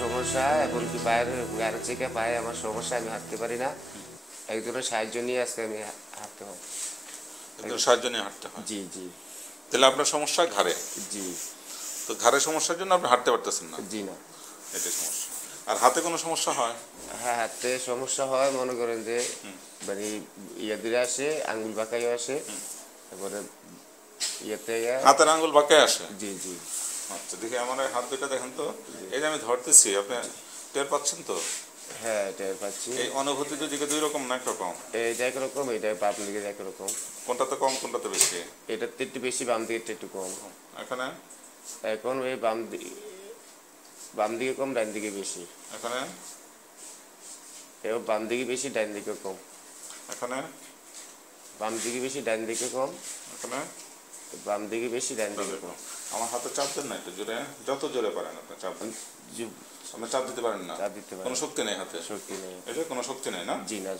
সমস্যা, এমনকি বাইরে থেকে পায়ে আমার সমস্যা, আমি হাঁটতে পারি না। একজনের সাহায্য নিয়ে আজকে আমি হাঁটতে হয়। একজনের সাহায্য নিয়ে হাঁটতে হয়? জি জি। তাহলে আপনার সমস্যা ঘাড়ে? জি। তো ঘাড়ের সমস্যার জন্য আপনি হাঁটতে পারতেছেন না? জি না। এটাই সমস্যা। আর হাতে কোনো সমস্যা হয়? হ্যাঁ, হাতে সমস্যা হয়, মনে করেন যে মানে ইয়ে দিলে আসে, আঙ্গুল বাঁকাইও আসে, তারপরে ইয়েতে হাতের আঙ্গুল বাঁকায় আসে? জি জি। আচ্ছা, দেখি আমার হাত দুটা দেখেন তো। এই যে আমি ধরতেছি, আপনি টের পাচ্ছেন তো? হ্যাঁ, টের পাচ্ছি। এই অনুভূতি দুদিকে দুই রকম না একরকম? এইটা একরকম, এটা বাম দিকে একরকম। কোনটাতে কম কোনটাতে বেশি? এটাতে একটু বেশি, বাম দিকে একটু কম। এখানে? এখন ওই বাম দিকে কম, ডান দিকে বেশি। এখানে? এও বাম দিকে বেশি, ডান দিকে কম। এখানে? বাম দিকে বেশি, ডান দিকে কম। এখানে? বাম দিকে বেশি, ডান দিকে কম। আমার হাতে চাপ দেন না একটু জোরে, যত জোরে পারেন আপনি চাপ দেন। আপনি চাপ দিতে পারেন না? চাপ দিতে পারেন। কোনো শক্তি নেই হাতে? শক্তি নেই। এটা কোনো শক্তি নেই না? জি না।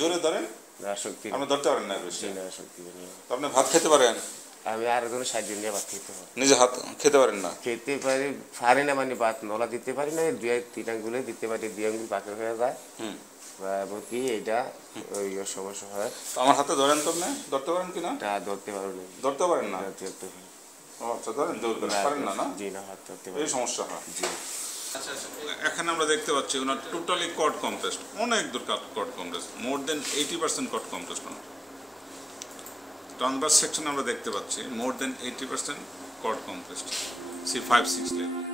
জোরে ধরেন। না, শক্তি আপনি ধরতে পারেন না বেশি? জি না, শক্তি নেই। তো আপনি ভাত খেতে পারেন? আমি আর কোনো সাহায্য নিয়ে ভাত খেতে হয়। নিজে হাত খেতে পারেন না? খেতে পারি না, মানে ভাত নলা দিতে পারি না, তিন আঙ্গুলে দিতে পারি, দুই আঙ্গুল বাকি হয়ে যায়। এমনকি এইটা ওই সমস্যা হয়। আমার হাতে ধরেন তো, আপনি ধরতে পারেন কিনা? না, ধরতে পারো না। ধরতে পারেন না? ধরতে পারি। আচ্ছা, ধরেন জোর করে পারেন না? না, জি না, হাত ধরতে পারি। এই সমস্যা হয়। জি। আচ্ছা, এখানে আমরা দেখতে পাচ্ছি ওনার টোটালি কর্ড কম্প্রেসড, অনেক দূর কর্ড কম্প্রেসড, মোর দেন 80% কর্ড কম্প্রেসড। ট্রান্সভার্স সেকশন আমরা দেখতে পাচ্ছি মোর দেন 80% কর্ড কম্প্রেসড, C5-6 লেভেল।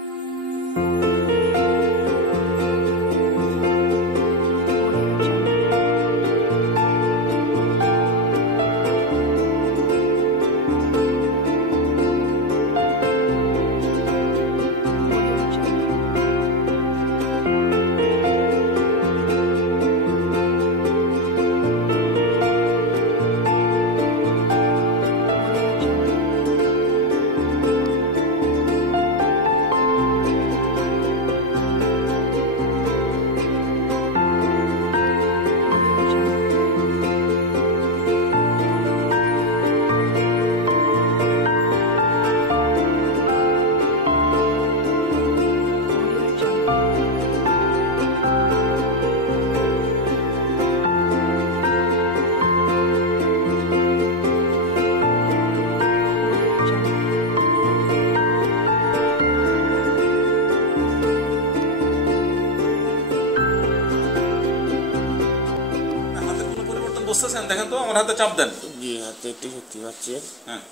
দেখেন তো, আমার হাতে চাপ দেন। জি, হাতে একটু শক্তি পাচ্ছি। হ্যাঁ,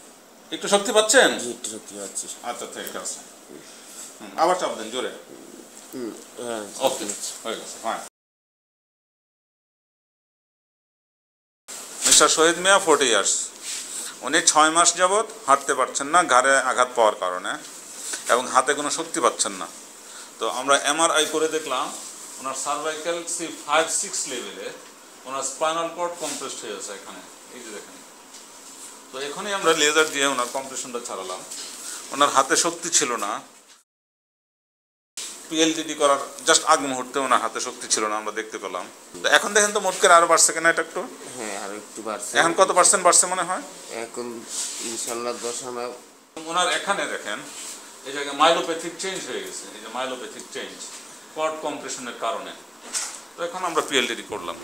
একটু শক্তি পাচ্ছেন? জি, একটু শক্তি পাচ্ছি। আচ্ছা, ঠিক আছে। আবার চাপ দেন জোরে। হ্যাঁ, ওকে, হয়ে গেছে। হ্যাঁ, মিস্টার শহীদ মিয়া 40 ইয়ার্স, উনি 6 মাস যাবৎ হাঁটতে পারছেন না ঘাড়ে আঘাত পাওয়ার কারণে, এবং হাতে কোনো শক্তি পাচ্ছেন না। তো আমরা MRI করে দেখলাম ওনার সার্ভাইকাল C5-6 লেভেলে ওনার স্পাইনাল কর্ড কম্প্রেসড হয়ে আছে এখানে, এই যে দেখেন। তো এখানেই আমরা লেজার দিয়ে ওনার কম্প্রেশনটা ছাড়ালাম। ওনার হাতে শক্তি ছিল না, PLDD করার জাস্ট আগ মুহূর্তে ওনার হাতে শক্তি ছিল না, আমরা দেখতে পেলাম। তো এখন দেখেন তো মোট করে আরো বাড়ছে কিনা এটা একটু? হ্যাঁ, আরো একটু বাড়ছে। এখন কত পার্সেন্ট বাড়ছে মনে হয়? এখন ইনশাআল্লাহ 10 আমরা। ওনার এখানে দেখেন এই জায়গায় মাইলোপ্যাথিক চেঞ্জ হয়ে গেছে, এই যে মাইলোপ্যাথিক চেঞ্জ কর্ড কম্প্রেশনের কারণে। তো এখন আমরা PLDD করলাম।